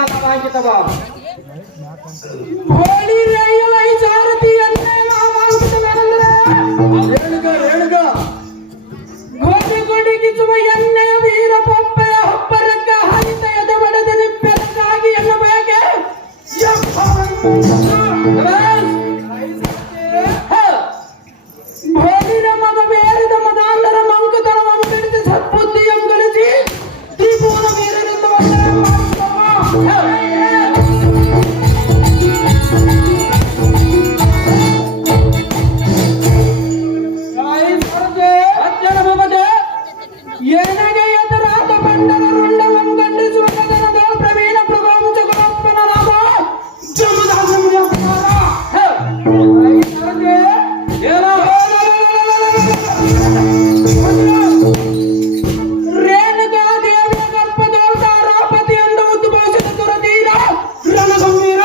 ಸನ್ಮಾನವಾಗಿದ್ದವ ಹೋಳಿ ರೈಲೈ ಸಾರಥಿಯನ್ನೇ ಗೋಧಿ ಗುಡಿಗಿಸುವ ಎಣ್ಣೆಯ ವೀರ ಪೊಪ್ಪೆಯ ಹೊಪ್ಪರಕ್ಕ ಹರಿತ ಎದೆ ಬಡದ ನಿಪ್ಪೆರಕ್ಕಾಗಿ ಎನ್ನ ಬಯಕೆ ಭೋಗಿನ ಮಗ ಬೇರಿದ ಮದಾಂಧರ ಮಂಕುತನವನ್ನು ಬಿಡಿಸಿ ಸದ್ಬುದ್ಧಿಯನ್ನು ಗಳಿಸಿ ತ್ರಿಭುವನ ವೀರರಿಂದ ವಂದನೆ ಮಾಡುತ್ತವ ಏನಗೆ ಎದುರಾದ ಬಂಡನ ರುಂಡವಂ ಖಂಡಿಸುವ ಗಗನದ ಪ್ರವೀಣ ಪ್ರಭಾಂಚ ಗುರಪ್ಪನ ರಾಮ ರೇಣುಕಾ ದೇವಿಯ ಗರ್ಭದೇವತಾ ರಾಪತಿ ಎಂದು ಉದ್ಭವಿಸಿದ ದುರಧೀರ ರಣಗಂಭೀರ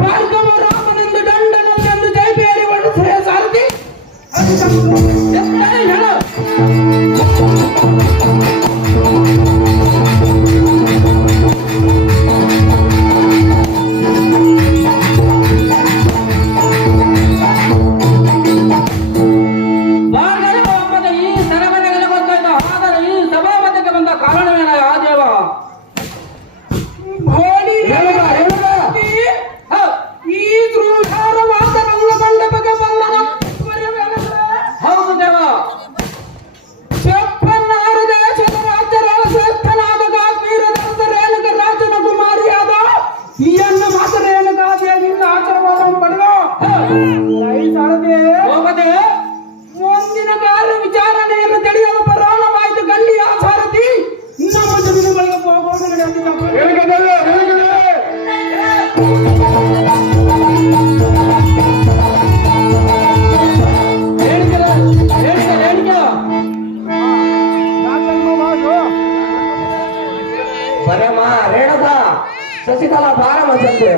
ಭಾರ್ಗವ ರಾಮನೆಂದು ದಂಡನಲ್ಲೆಂದು ಜೈಬೇರಿ ಒಡಿಸಿದ ಸಾರಥಿ ಮುಂದಿನ ಕಾರ್ಯ ವಿಚಾರಣೆಯನ್ನು ತಿಳಿಯಲು ಬರೋಣವಾಯಿತು ಗಲ್ಲಿಯ ಸಾರಥಿ ನಮ್ಮ ಜಮೀನುಗಳಿಗೆ ಬರಮ್ಮ ರೇಣದ ಶಶಿಕಲಾ ಬಾರಮ್ಮ ಸಂತೆ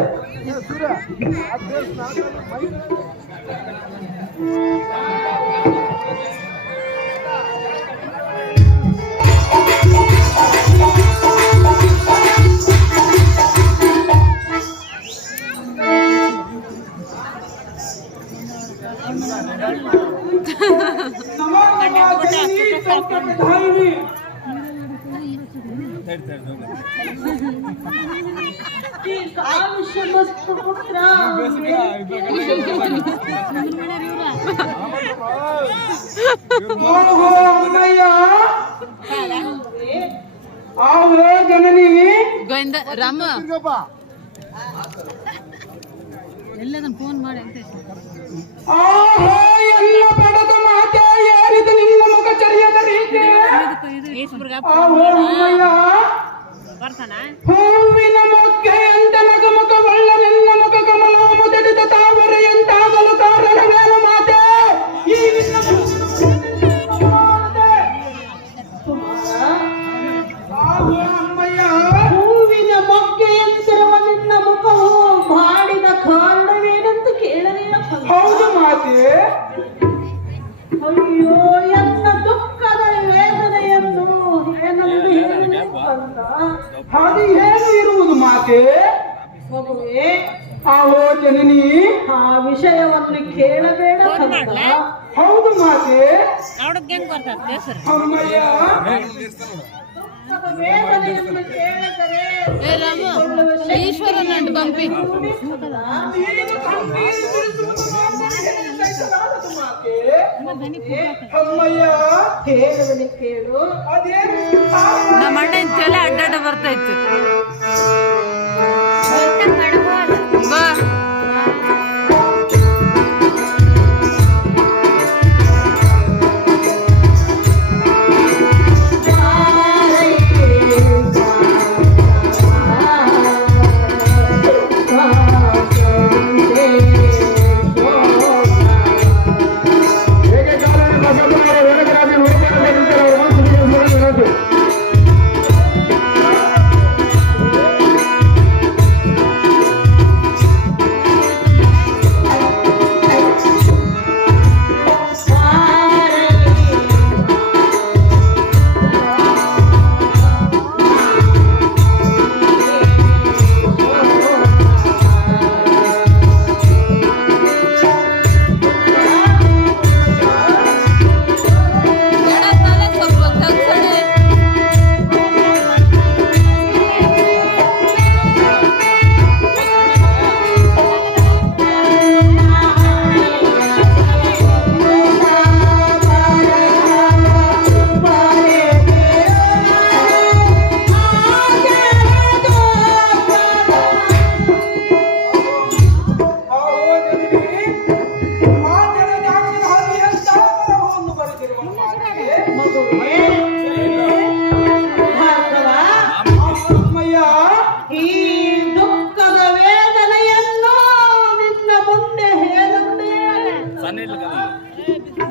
ಜನನಿ ಗೋವಿಂದ ರಾಮ ಎಲ್ಲದನ್ನು ಫೋನ್ ಮಾಡಿ ಅಂತ ಎಲ್ಲ ಪಡೆದ ಮಾತೆ ಏರಿದ ನಿನ್ನ ಮುಖ ಚರಿಯದ ರೀತಿ ಹೂವಿನ ಮೊಗ್ಗೆ ಎಂತ ನಗಮುಖ ಒಳ್ಳ ನಿನ್ನ ಮುಖ ಕಮಲ ಮುದಡಿದ ತಾವರೆ ಎಂತಾಗಲು ಕಾರಣವೇನು ಮಾತೆ ಈ ನಿನ್ನ ಹೂವಿನ ಮೊಗ್ಗೆಯಂತಿರುವ ನಿನ್ನ ಮುಖವು ಮಾಡಿದ ಕಾರಣವೇನೆಂದು ಕೇಳಲಿಲ್ಲ ಹೌದು ಮಾತೆ ಅಯ್ಯೋ ಎನ್ನ ದುಃಖದ ವೇದನೆಯನ್ನು ಏನೆಂದು ಹೇಳಲಿಲ್ಲ ಅದು ಏನು ಇರುವುದು ಮಾತೆ ಮಗುವೆ ಆಹೋ ಜನನಿ ಆ ವಿಷಯವನ್ನು ಕೇಳಬೇಡ ಹೌದು ಮಾತೆ ಅಮ್ಮಯ್ಯ ಈಶ್ವರನ ಬಂಪಿ ಅಮ್ಮಯ್ಯ ಕೇಳುವನಿ ಕೇಳು ನಮ್ಮ ಅಣ್ಣ ಇಂತೆಲ್ಲ ಅಡ್ಡಾಡ ಬರ್ತಾಯಿತ್ತು ಬಾ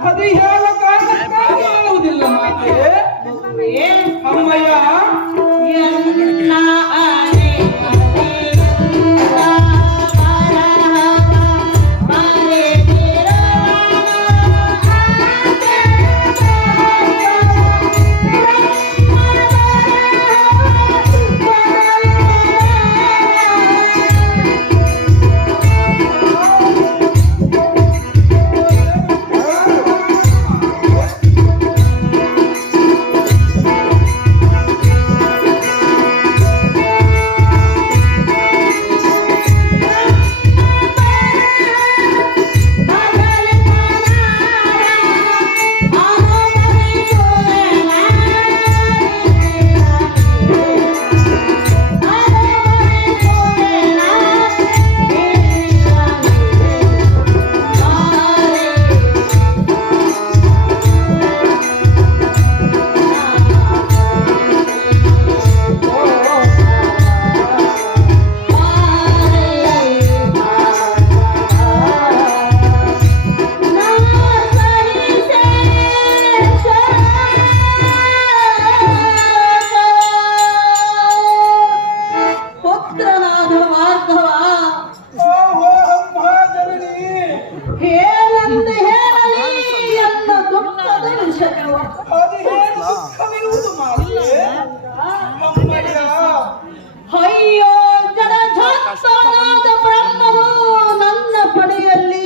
ಅದು ಯಾವ ಕಾರಣಕ್ಕಾಗಿ ಹೇಳುವುದಿಲ್ಲ ಮಾತೆ. ಅಮ್ಮಯ್ಯ ಅಯ್ಯೋ ಜಡಜಾತನಾದ ಬ್ರಹ್ಮನು ನನ್ನ ಪಡೆಯಲ್ಲಿ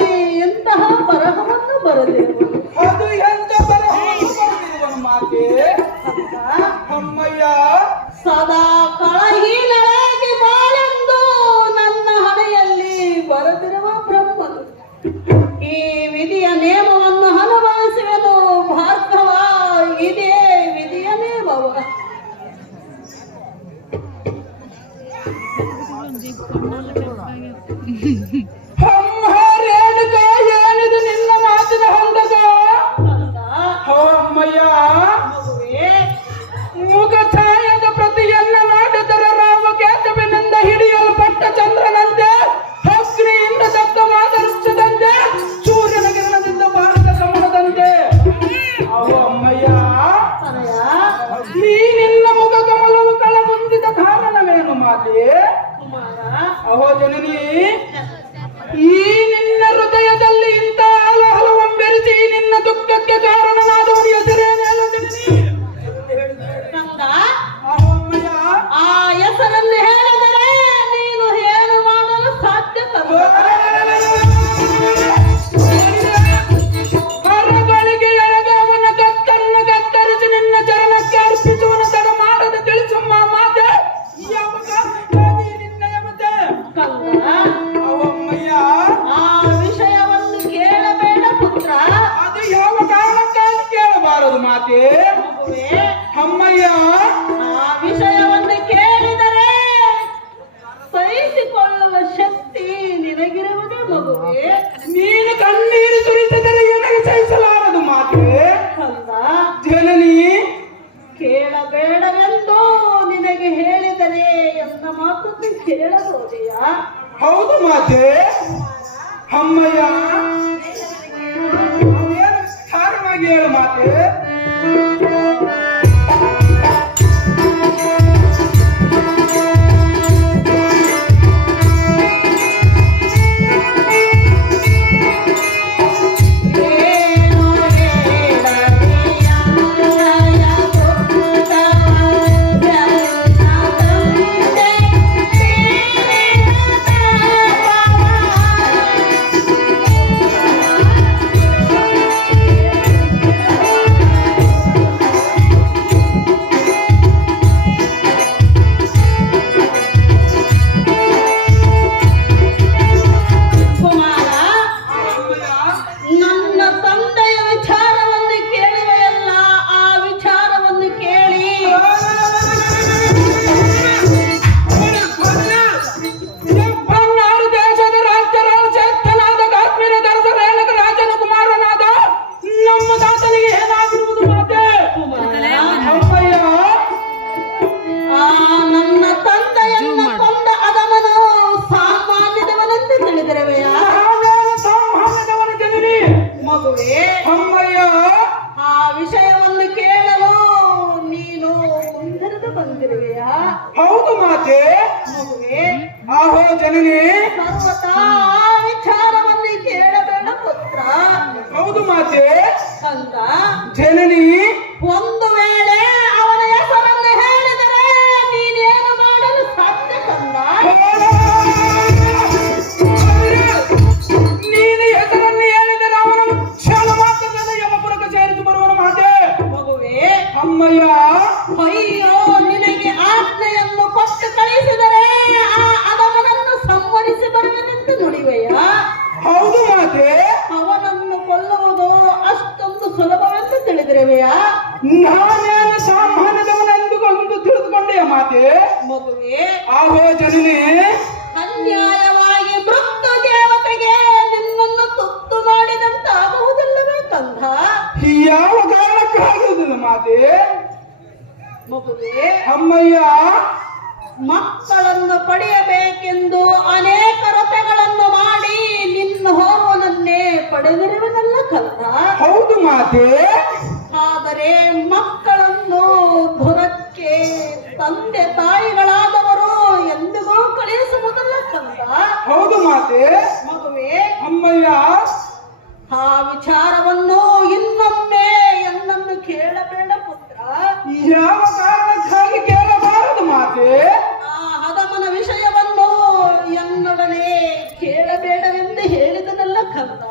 ಎಂತಹ ಬರಹವನ್ನು ಬರೆದಿರುವನು. ಅದು ಎಂತ ಬರಹವನ್ನು ಮಾತೆ. ಅಮ್ಮಯ್ಯ ಸದಾ ಕಳಹೀನಳಾಗಿ ಬಾಳೆಂದು ನನ್ನ ಹಣೆಯಲ್ಲಿ ಬರೆದಿರುವ ಬ್ರಹ್ಮನು ಈ ವಿಧಿಯ ನೇಮವನ್ನು ಅನುಭವಿಸುವೆನು ಭಾರ್ಗವ. ಇದೇ ವಿಧಿಯ ನೇಮವ. ರೇಣುಕ ಏನಿದು ನಿನ್ನ ಮಾತಿನ ಹೊಂದಕ. ಅಮ್ಮಯ್ಯ ಮುಖ ಛಾಯದ ಪ್ರತಿಯನ್ನ ನಾಟದರ ರಾಮ ಕೇಶವನಿಂದ ಹಿಡಿಯಲ್ಪಟ್ಟ ಚಂದ್ರನಂತೆ, ಅಗ್ನಿಯಿಂದ ದಗ್ಧವಾದ ವೃಕ್ಷದಂತೆ, ಸೂರ್ಯನ ಕಿರಣದಿಂದ ಬಾಣದ ಕಮಲದಂತೆ. ಅಮ್ಮಯ್ಯ ಈ ನಿನ್ನ ಮುಖ ಕಮಲವು ಕಳಗುಂದಿದ ಕಾರಣವೇನು ಮಾತೆ. ಅಹೋ ಜನನಿ, ಈ ನಿನ್ನ ಹೃದಯದಲ್ಲಿ ಇಂಥ ಹಲಹಲವನ್ನು ಬೆರೆಸಿ ನಿನ್ನ ದುಃಖಕ್ಕೆ ಕಾರಣನಾದವನು ಹೆಸರೇನು ಹೇಳು ಜನನಿ. ಕಂದ, ಅಮ್ಮಯ್ಯ ಆ ಹೆಸರನ್ನು ಹೇಳಿದರೆ ನೀನು ಏನು ಮಾಡಲು ಸಾಧ್ಯ ಕರಗಳಿಗೆ ಎಳೆದು ಅವನ ಕತ್ತನ್ನು ಕತ್ತರಿಸಿ ನಿನ್ನ ಚರಣಕ್ಕೆ ಅರ್ಪಿಸುವನ ತಡ ಮಾಡದ ತಿಳಿಸಮ್ಮ ಮಾತೆ. ಯಾವ ಕಾರಣಕ್ಕಾಗಿ ನಿನ್ನ ಯಮತೆ. ಕಂದ, ಅವಮ್ಮಯ್ಯ ಆ ವಿಷಯವನ್ನು ಕೇಳಬೇಡ ಪುತ್ರ. ಅದು ಯಾವ ಕಾರಣಕ್ಕಾಗಿ ಕೇಳಬಾರದು ಮಾತೆ. ಮಗುವೇ, ಅಮ್ಮಯ್ಯ ಆ ವಿಷಯವನ್ನು ಕೇಳಿದರೆ ಸಹಿಸಿಕೊಳ್ಳುವ ಶಕ್ತಿ ನಿನಗಿರುವುದೇ ಮಗುವೇ. ನೀನು ಕಣ್ಣೀರು ಸುರಿಸಿದರೆ ಏನಾಗಿ ಸಹಿಸಲಾರದು ಮಾತೆ. ಕಂದ, ಜನನಿ ಕೇಳಬೇಡವೆಂದು ನಿನಗೆ ಹೇಳಿದರೆ ಎನ್ನ ಮಾತನ್ನು ಕೇಳಬಹುದೆಯಾ? ಹೌದು ಮಾತೆ. ಅಮ್ಮಯ್ಯ ಅದೇನು ವಿಸ್ತಾರವಾಗಿ ಹೇಳು ಮಾತೆ. ಆ ಅಮ್ಮಯ್ಯ ಆ ವಿಷಯವನ್ನು ಕೇಳಲು ನೀನು ಮುಂದಿರಿದು ಬಂದಿರುವೆಯಾ ಹೌದು ಮಾತೆ. ಮಗುವೆ? ಆಹೋ ಜನನಿ. ಸರ್ವತಾ ಆ ವಿಚಾರವನ್ನು ಕೇಳಬೇಡ ಪುತ್ರ. ಹೌದು ಮಾತೆ. ಕಂದ, ಜನನಿ. ಒಂದು ವೇಳೆ ಅವನ ಹೆಸರನ್ನು ಹೇಳಿದರೆ ನೀನೇನು ಮಾಡಲು ಸಾಧ್ಯ ಕಂದ? ನೀನು ಹೆಸರನ್ನು ಹೇಳಿದರೆ ಅವನನ್ನು ಕ್ಷಣ ಮಾತ್ರದಿಂದ ಯಮಪುರಕ ಸೇರಿದು ಬರುವನ ಮಾತೆ. ಮಗುವೆ, ಅಮ್ಮಯ್ಯ ಅಯ್ಯೋ, ನಿನಗೆ ಆಜ್ಞೆಯನ್ನು ಕೊಟ್ಟು ಕಳಿಸಿದರೆ ಆ ಅದವನನ್ನು ಸಂವರಿಸಿ ಬರುವನೆಂದು ನುಡಿವೆಯ? ಹೌದು ಮಾತೆ. ಅವನನ್ನು ಕೊಲ್ಲುವುದು ಅಷ್ಟೊಂದು ಸುಲಭವೆಂದು ತಿಳಿದಿರುವೆಯಾ? ನಾನೇನು ಸಾಮಾನ್ಯದವನೆಂದು ತಿಳಿದುಕೊಂಡೆಯ ಮಾತೆ. ಮಗುವೆ, ಆಹೋ ಜನನಿ. ಅನ್ಯಾಯವಾಗಿ ಮೃತ್ಯು ದೇವತೆಗೆ ನಿನ್ನನ್ನು ತುತ್ತು ಮಾಡಿದಂತಾಗುವುದಿಲ್ಲವೇ ಕಂದ? ಯಾವ ಕಾರಣಕ್ಕಾಗುವುದಿಲ್ಲ ಮಾತೆ. ಮಗುವೆ, ಅಮ್ಮಯ್ಯ ಮಕ್ಕಳನ್ನು ಪಡೆಯಬೇಕೆಂದು ಅನೇಕ ರಥಗಳನ್ನು ಮಾಡಿ ನಿನ್ನ ಹೋರುವನನ್ನೇ ಪಡೆದಿರುವನಲ್ಲ ಕಂದ. ಹೌದು ಮಾತೆ. ಆದರೆ ಮಕ್ಕಳನ್ನು ದೊರಕ್ಕೆ ತಂದೆ ತಾಯಿಗಳಾದವರು ಎಂದಿಗೂ ಕಳಿಸುವುದಲ್ಲ ಕಂದ. ಹೌದು ಮಾತೆ. ಮಗುವೆ, ಅಮ್ಮಯ್ಯ ಆ ವಿಚಾರವನ್ನು ಇನ್ನೊಮ್ಮೆ ಎನ್ನನ್ನು ಕೇಳಬೇಡ ಪುತ್ರ. ಯಾವ ಕಾರಣಕ್ಕಾಗಿ ಕೇಳಬಾರದು ಮಾತೆ. ಆ ಹದಮನ ವಿಷಯವನ್ನು ಎನ್ನೊಡನೆ ಕೇಳಬೇಡವೆಂದು ಹೇಳಿದನಲ್ಲ ಕಂದ.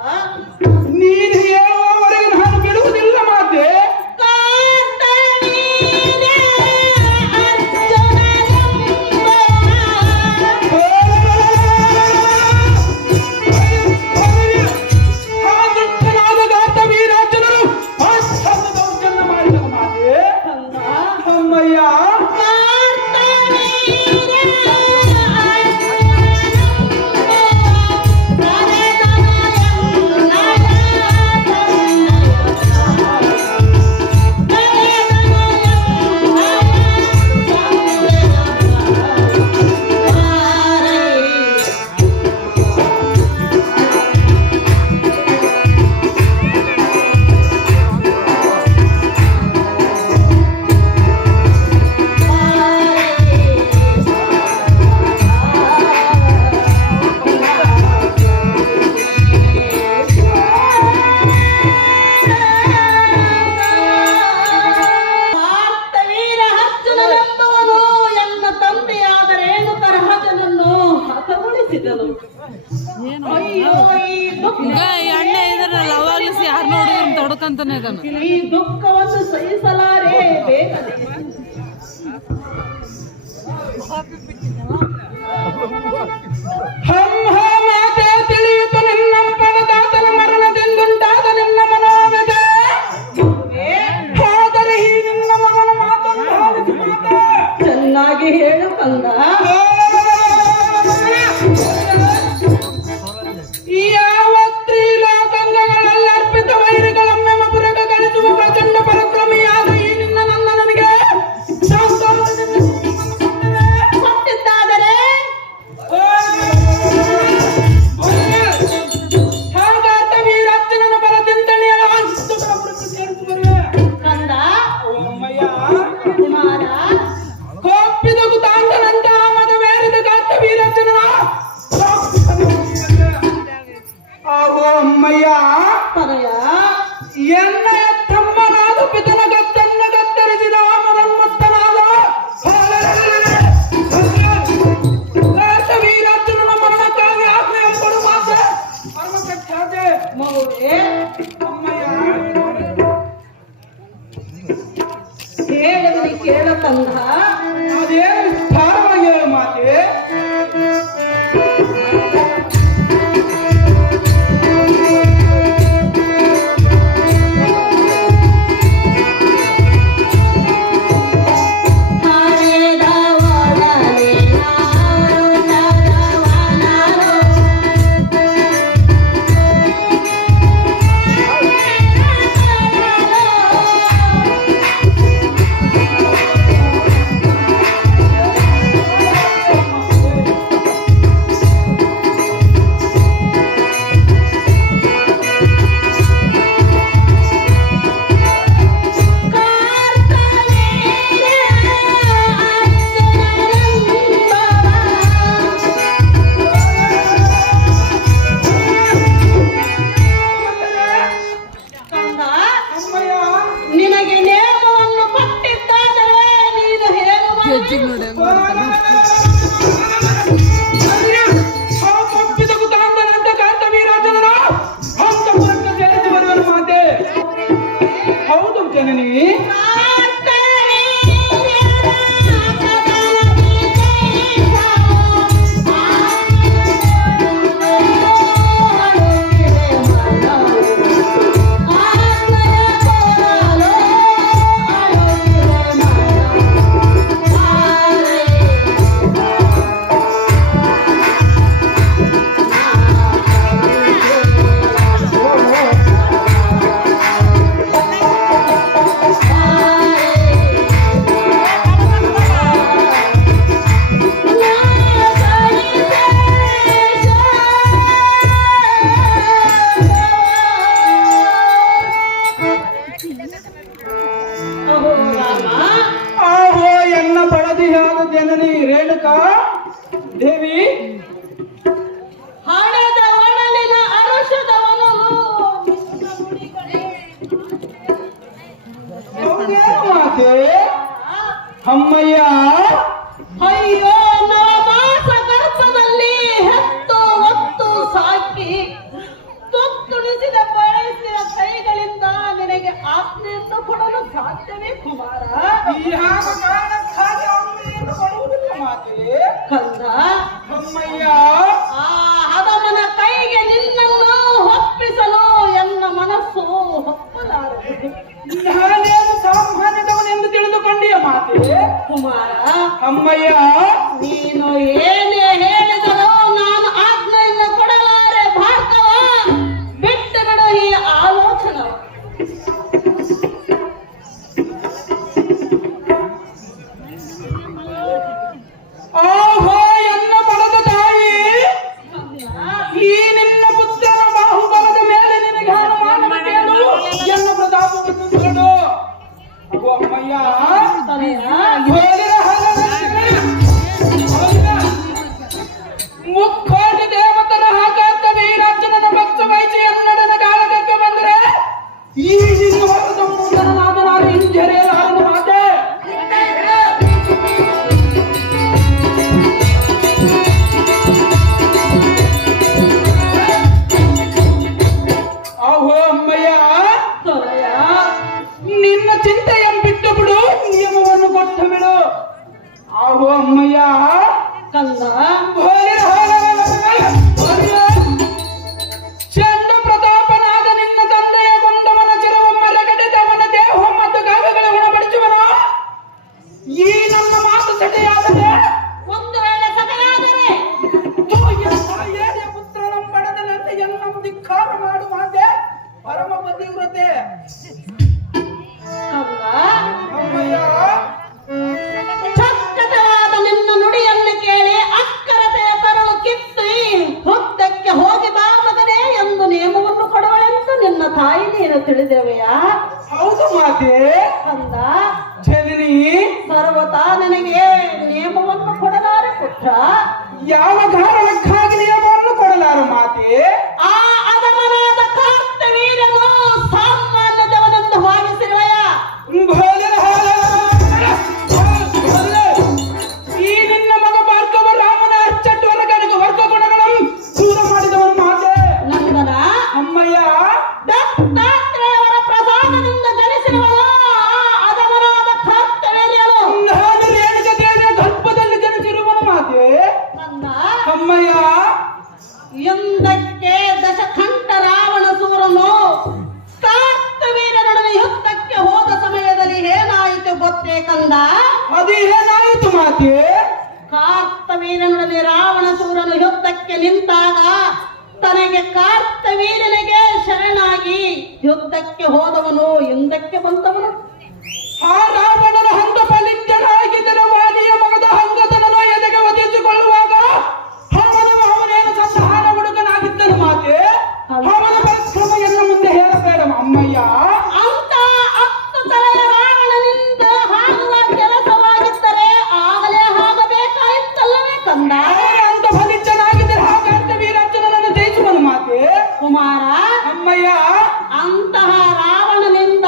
ನೀನು ಹೇಳುವವರೆಗೆ ನಾನು ಬಿಡುವುದಿಲ್ಲ ಮಾತೆ. ಆ ದುಷ್ಟನಾದ ಗಾತವೀರಾಜನರು ಅಷ್ಟೊಂದು ದೌರ್ಜನ್ಯ ಮಾಡಿದರು ಮಾತೆ. ಅಮ್ಮಯ್ಯ ವೀರ ಅರ್ಜುನನೆಂಬುವನು ಎನ್ನ ತಂದೆಯಾದರೇನು ತರಹಜನನ್ನು ಹತಗೊಳಿಸಿದನು. ಅಯ್ಯೋ, ಈ ದುಃಖ ಈಗ ಈ ಅಣ್ಣ ಇದ್ರಲ್ಲ ಅವಾಗ್ಲೂ ಯಾರು ನೋಡಿದ್ರು ತಡ್ಕಂತಾನೆ ಇದ್ದಾನೆ. ಈ ದುಃಖವನ್ನು ಸಹಿಸಲಾರೆ ಬೇಗನೆ. ಹಂಹ ಮಾತೆ ತಿಳಿಯಿತು ನಿನ್ನ ಪರದಾತನ ಮರಣದಿಂದುಂಟಾದ ನಿನ್ನ ಮನೋವ್ಯಥೆ. ಆದರೆ ಈ ನಿನ್ನ ಮಗನ ಮಾತನ್ನು ಆಲಿಸು ಮಾತೆ. ಚೆನ್ನಾಗಿ ಹೇಳು ಕಂದ. ಯಾವ ತ್ರಿಲೋಕಗಳಲ್ಲಿ ಅರ್ಪಿತ ವೈರಿಗಳೊಮ್ಮೆ ಮಪುರಕ ಗಳಿಸುವ ಪ್ರಚಂಡ ಪರಾಕ್ರಮಿಯಾದ ಈ ನಿನ್ನ ನನ್ನ ನನಗೆ ಕೊಟ್ಟಿದ್ದಾದರೆ ಹಾಗಾತ ವೀರಾರ್ಜುನನ ಬಲದಿಂದಲೇ ಮಪುರಕ್ಕೆ ಸೇರಿಸಿ ಬರುವೆ. ಕಂದ, ಅಮ್ಮಯ್ಯ ಕುಮಾರ, ಕೋಪಿದ ಕುತಾಂಡನಂತ ಮದುವೇರಿದ ಗಾತ ವೀರಾರ್ಜುನನ ಆಹೋ ಅಮ್ಮಯ್ಯ ತನಯ ಎನ್ನಯ ತಮ್ಮನಾದ ಪಿತನ ಗದ್ದನ್ನು ಕತ್ತರಿಸಿದ ಮದನ್ಮತ್ತನಾದ ವೀರಾರ್ಜುನನ ಮರಣಕ್ಕಾಗಿ ಆಜ್ಞೆ ಕೊಡು ಮಾತೆ. ಪರಮ ಪ್ರಖ್ಯಾತೆ ಮಗುವೆ, ಅಮ್ಮಯ್ಯ ಹೇಳಲಿ ಕೇಳ ಕಂದ. ಅದೇನು ವಿಸ್ತಾರವಾಗಿ ಹೇಳು ಮಾತೆ. ಮೆಚ್ಚಿಗೆ ನೋಡಿ ಹೆಂಗ್ ಮಾಡ್ತಾನೆ. ಹೌದು ಜನನಿ. ಆಹೋ ಎನ್ನ ಪಳದಿಯಾದ ಜನನಿ ರೇಣುಕಾ ದೇವಿ. ಹಣದ ಒಡಲಿನ ಅರಸದವನು ಹೌದೇನು ಮಾತೆ? ಅಮ್ಮಯ್ಯ ಅಯ್ಯೋ ನವಮಾಸ ಗರ್ಭದಲ್ಲಿ ಹೆತ್ತು ಹೊತ್ತು ಸಾಕಿ ತುತ್ತುಣಿಸಿದ ಬಯಸಿದ ಕೈಗಳಿಂದ ನಿನಗೆ ಆಜ್ಞೆಯನ್ನು ಕೊಡಲು ಸಾಧ್ಯವೇ ಕುಮಾರ? ಈ ಯಾವ ಕಾರಣಕ್ಕಾಗಿ ಅಮ್ಮೆಯನ್ನು ಕೊಡುವುದಿಲ್ಲ ಮಾತೆ? ಕಂದ, ಅಮ್ಮಯ್ಯ ಆ ಹದಮನ ಕೈಗೆ ನಿನ್ನನ್ನು ಒಪ್ಪಿಸಲು ಎನ್ನ ಮನಸ್ಸು ಒಪ್ಪಲಾರದು. ನಾನೇನು ಸಾಮಾನ್ಯದವನೆಂದು ತಿಳಿದುಕೊಂಡಿಯ ಮಾತೆ? ಕುಮಾರ, ಅಮ್ಮಯ್ಯ ನೀನು ಏನೇ ಹೇಳಿದರೂ ನಾನು ಆಜ್ಞೆಯನ್ನು ಕೊಡಲಾರೆ. ಭಾರ್ಗವ, ಬಿಟ್ಟು ಬಿಡು ಈ ಆಲೋಚನೆ. ಆಹೋ ಎನ್ನ ಬಲದ ತಾಯಿ, ಈ ನಿನ್ನ ಪುತ್ರನ ಬಾಹುಬಲದ ಮೇಲೆ ನಿನಗೆ ಹನುಮಾನನ ಕೇಳು, ಎನ್ನ ಪ್ರತಾಪವನ್ನು ನೋಡು. ಓ ಅಮ್ಮಯ್ಯ ಹೋಲಿರ ಮುಕ್ಕೋಟಿ ದೇವತನ ಹಾಗಾತ ವೀರಾರ್ಜುನನ ಭಕ್ತ ವೈದ್ಯ ಎನ್ನಡನ ಕಾಲಕ್ಕೆ ಬಂದರೆ ಈ ನಿನ್ನ ಹೊರದ ಮೂಡನಾದ ನಾನು ಹಿಂಜರಿಯಲಾರನು ಮಾತೆ. ಆಹೋ ಅಮ್ಮಯ್ಯ ತೊರೆಯ ನಿನ್ನ ಚಿಂತೆಯನ್ನು ಬಿಟ್ಟು ಬಿಡು, ನಿಯಮವನ್ನು ಕೊಟ್ಟು ಬಿಡು. ಆಹೋ ಅಮ್ಮಯ್ಯ ಕಂದ, ಚಂಡ ಪ್ರತಾಪನಾದ ನಿನ್ನ ತಂದೆಯ ಕೊಂಡವನ ಚಿರವ ಮರಗಡೆದವನ ದೇಹ ಮತ್ತು ಗಾಗಗಳ ಗುಣಪಡಿಸುವನ ಈ ನನ್ನ ಮಾತು ಸಟೆಯಾದರೆ ಒಂದು ವೇಳೆ ಸಭೆಯಾದರೆ ಪುತ್ರನ ಪಡೆದನಂತೆ ಎಲ್ಲ ಧಿಕ್ಕಾರ ಮಾಡು ಮಾತೆ. ಪರಮ ಪತಿವ್ರತೆ ಕಂದ, ಅಮ್ಮಯ್ಯ ಚಕ್ಕಟವಾದ ನಿನ್ನ ನುಡಿಯನ್ನು ಕೇಳಿ ಅಕ್ಕರತೆಯ ಕರಳು ಕಿತ್ತು ಹುದ್ದಕ್ಕೆ ಹೋಗಿ ಬಾ ಮಗನೇ ಎಂದು ನೇಮವನ್ನು ಕೊಡುವಳೆಂದು ನಿನ್ನ ತಾಯಿ ನೀನು ತಿಳಿದೆವೆಯಾ? ಹೌದು ಮಾತೆ. ಕಂದ, ಜನನಿ ಸರ್ವತಾ ನನಗೆ ನೇಮವನ್ನು ಕೊಡಲಾರೆ ಪುತ್ರ. ಯಾವ ಕಾರಣಕ್ಕಾಗಿ ನಿಯಮವನ್ನು ಕೊಡಲಾರು ಮಾತೆ? ಆ ಅದಮನಾದ ಕಾರ್ತವೀರ್ಯನು ಸಾಮಾನ್ಯದವನೆಂದು ಭಾವಿಸಿರುವೆಯ? ಈ ನಿನ್ನ ಮಗ ಭಾರ್ಗವ ರಾಮನ ಅಚ್ಚಟ್ಟು ವರ್ಗನಿಗೆ ವರ್ಗ ಗುಣಗಳನ್ನು ದೂರ ಮಾಡಿದವನು ಮಾತೆ. ನಂದನ, ಅಮ್ಮಯ್ಯ ದತ್ತಾತ್ರೇಯವರ ಪ್ರಸಾದದಿಂದ ಜನಿಸಿರುವವ ಅದಮನಾದ ಕಾರ್ತವೀರ್ಯನು. ನಾನು ರೇಣುಕ ದೇವಿಯ ಗರ್ಭದಲ್ಲಿ ಜನಿಸಿರುವನು ಮಾತೆ. ನಂದ, ಅಮ್ಮಯ್ಯ ಎಂದಕ್ಕೆ ದಶಕಂಠ ರಾವಣ ಸೂರನು ಕಾರ್ತವೀರ್ಯನೊಡನೆ ಯುದ್ಧಕ್ಕೆ ಹೋದ ಸಮಯದಲ್ಲಿ ಏನಾಯಿತು ಗೊತ್ತೇ ಕಂದ? ಅದೇನಾಯಿತು ಮಾತೆ? ಕಾರ್ತವೀರ್ಯನೊಡನೆ ರಾವಣ ಸೂರನು ಯುದ್ಧಕ್ಕೆ ನಿಂತಾಗ ತನಗೆ ಕಾರ್ತವೀರ್ಯನಿಗೆ ಶರಣಾಗಿ ಯುದ್ಧಕ್ಕೆ ಹೋದವನು ಹಿಂದಕ್ಕೆ ಬಂದವನು. ಆ ರಾವಣನ ಹಂತ ಫಲಿತನಾಗಿದ್ದರೆ ವಾಲಿಯ ಮಗದ ಹಂಗತನನ್ನು ಎದೆಗೆ ಒದಿಸಿಕೊಳ್ಳುವಾಗ ಅವನೇನು ಸಂಧಾನ ಹುಡುಗನಾಗಿದ್ದನು ಮಾತೆ. ಅವನ ಪರಿಶ್ರಮ ಎಲ್ಲ ಮುಂದೆ ಹೇಳಬೇಡ ಅಮ್ಮಯ್ಯ. ಅಂತ 10 ತಲೆಯ ರಾವಣನಿಂದ ಆಗುವ ಕೆಲಸವಾಗಿದ್ದರೆ ಆಗಲೇ ಆಗಬೇಕಾಯಿತಲ್ಲವೇ ಕಂದ? ಅವನ ಹಂತ ಫಲಿತನಾಗಿದ್ದರೆ ಹಾಗಾರ್ಥ ವೀರಾರ್ಜುನನನ್ನು ಜಯಿಸುವನು ಮಾತೆ. ಕುಮಾರ, ಅಮ್ಮಯ್ಯ ಅಂತಹ ರಾವಣನಿಂದ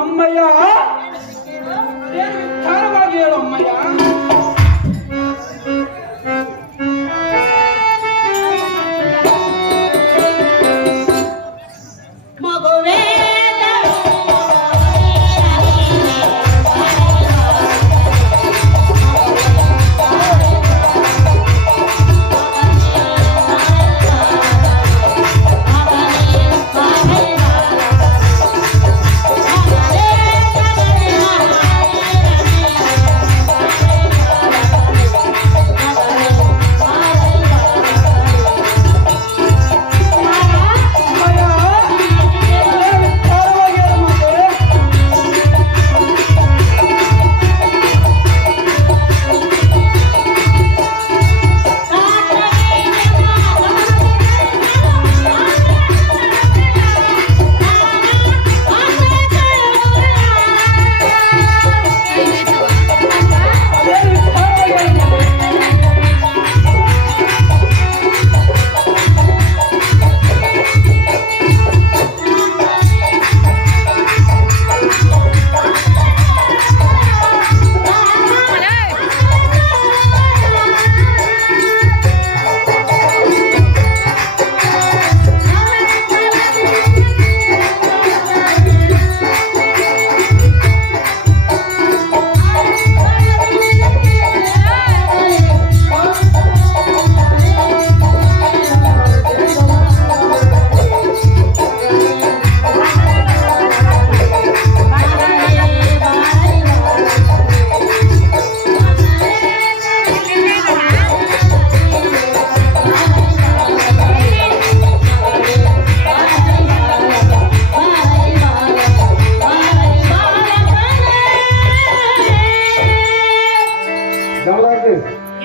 ಅಮ್ಮಯ್ಯ ಏನು ವಿಚಾರವಾಗಿ ಹೇಳು ಅಮ್ಮಯ್ಯ. ಮಗುವೇ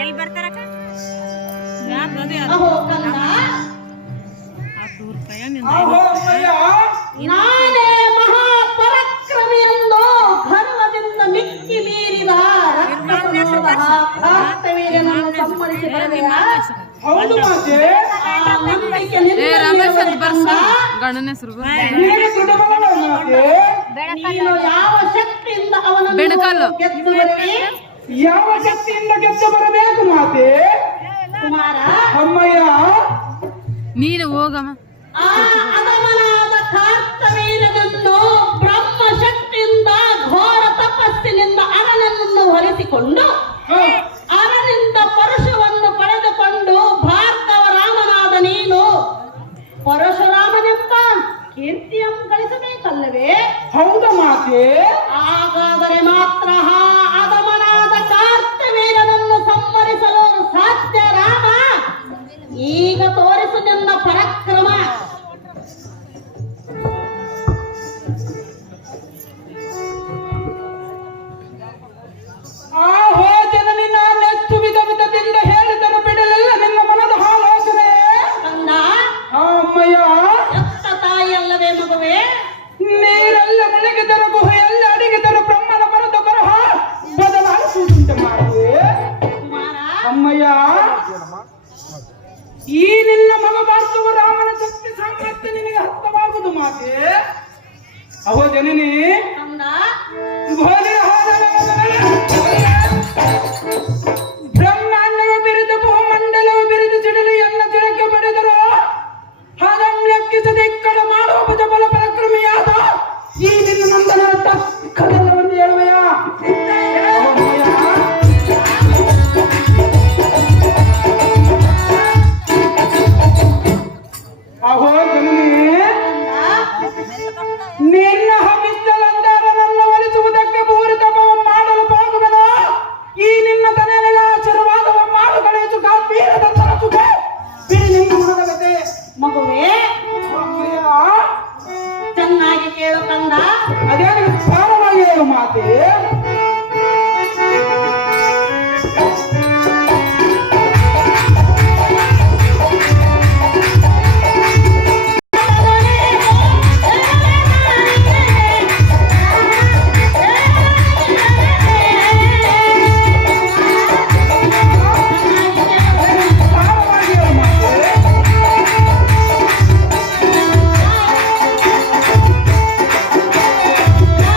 ಎಲ್ಲಿ ಬರ್ತಾರಕ್ಕ ಯಾರು ಅದೇ ಅಹೋ ಕಂದ ಆ ದೂರ ಕೈಯ ಆಹೋ ಅಮ್ಮಯ್ಯ ನಾನೇ ಮಹಾಪರಾಕ್ರಮಿ ಎಂದು ಗರ್ವದಿಂದ ಮಿಕ್ಕಿ ಮೀರಿದ ಕಾರ್ತವೀರ್ಯನನ್ನು ಸಮ್ಮರಿಸಿ ಬರಬೇಡ. ಹೌದು ಮಾತೆ. ಆ ನಂಬಿಕೆ ಏ ರಮೇಶ್ ಅಂತ ಬರ್ಸ ನಿನ್ನಲ್ಲಿರುವುದರಿಂದ ಗಣನ ಹೆಸರು ನೀನು ದೃಢಬಲ ಮಾತೆ. ನೀನು ಯಾವ ಶಕ್ತಿಯಿಂದ ಅವನನ್ನು ಬೆಣಕಲ್ಲು. ಗೆದ್ದು ಬರುವೆ ಯಾವ ಶಕ್ತಿಯಿಂದ ಗೆದ್ದು ಬರಬೇಕು ಮಾತೆ. ಕುಮಾರ. ಅಮ್ಮಯ್ಯ ನೀನು ಹೋಗಮ್ಮ. ಆ ಅದಮನಾದ ಕಾರ್ತವೀರ್ಯನನ್ನು ಬ್ರಹ್ಮ ಶಕ್ತಿಯಿಂದ ಘೋರ ತಪಸ್ಸಿನಿಂದ ಅರನನ್ನು ಹೊರಿಸಿಕೊಂಡು ಅರನಿಂದ ಪರಶುವನ್ನು ಪಡೆದುಕೊಂಡು ಭಾರ್ಗವ ರಾಮನಾದ ನೀನು ಪರಶುರಾಮನೆಂಬ ಕೀರ್ತಿಯನ್ನು ಗಳಿಸಬೇಕಲ್ಲವೇ? ಹೌದ ಮಾತೆ. ಹಾಗಾದರೆ ಮಾತ್ರ ಆ ಅದಮನಾದ ಕಾರ್ತವೀರ್ಯನನ್ನು ಸಂಹರಿಸಲು ಸಾಧ್ಯ. ರಾಮ, ಈಗ ತೋರಿಸು ನಿನ್ನ ಪರಾಕ್ರಮ. ಆಹೋ ಜನನಿ ನಾನೆತ್ತು ವಿಧ ವಿಧದಿಂದ ಹೇಳಿದರು ಬಿಡಲಿಲ್ಲ ನಿನ್ನ ಮನದ ಆಲೋಚನೆ. ಕಂದ, ಅಮ್ಮಯ್ಯ ಎತ್ತ ತಾಯಿಯಲ್ಲವೇ ಮಗುವೆ? ನೀರೆಲ್ಲ ಮುಳುಗಿದರು ಗುಹೆಯಲ್ಲಿ ಅಡಗಿದರು ಬ್ರಹ್ಮನ ಬರೆದ ಬರಹ ಬದಲಾಯಿಸುವಂತೆ ಮಾಡಿ. ಕುಮಾರ, ಅಮ್ಮಯ್ಯ ಈ ನಿನ್ನ ಮಗ ಭಾರ್ಗವ ರಾಮನ ಶಕ್ತಿ ಸಾಮರ್ಥ್ಯ ನಿನಗೆ ಅರ್ಥವಾಗುವುದು ಮಾತೆ. ಅಹೋ ಜನನಿ ಕಂದ, ಬ್ರಹ್ಮಾಂಡವು ಬಿರಿದು ಬಹುಮಂಡಲವು ಬಿರಿದು ಸಿಡಿಲು ಎನ್ನ ಚಿರಕ್ಕೆ ಪಡೆದರು ಹಾಗಂ ಲೆಕ್ಕಿಸದೆ ಇಕ್ಕಡ ಮಾಡುವ ಭುಜಬಲ ಪರಾಕ್ರಮಿಯಾದ ಈ ನಿನ್ನ ನಂದನ ಕದಲವನ್ನು ಹೇಳುವೆಯ. ಅಹೋ ಜನನಿ ನಿನ್ನ ಹವಿಸ್ತಲಂದಾರನನ್ನು ಒಲಿಸುವುದಕ್ಕೆ ಭೂರಿ ತಪವ ಮಾಡಲು ಹೋಗುವೆನು. ಈ ನಿನ್ನ ತನಗೆ ಆಶೀರ್ವಾದವ ಮಾಡು ಗಣೇಶು ಕಾಂಬೀರದ ತರಸುಗೆ ಬಿಡಿ ನಿನ್ನ ಮಗದತೆ. ಮಗುವೆ ಅಮ್ಮಯ್ಯ ಚೆನ್ನಾಗಿ ಕೇಳು ಕಂದ. ಅದೇನು ವಿಸ್ತಾರವಾಗಿ ಹೇಳು ಮಾತೆ. ಆ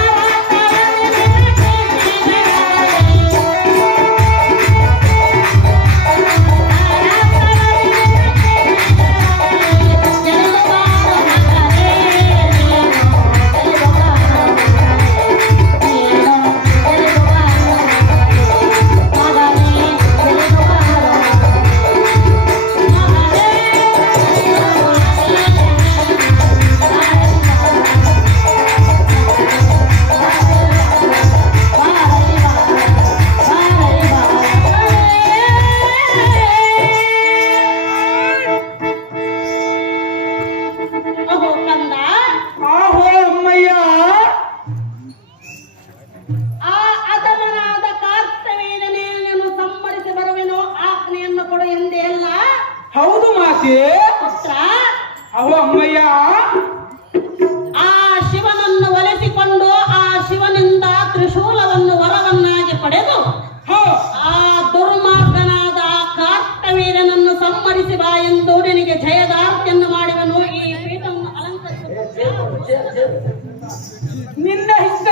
ನಿನ್ನ ಹಿಂದೆ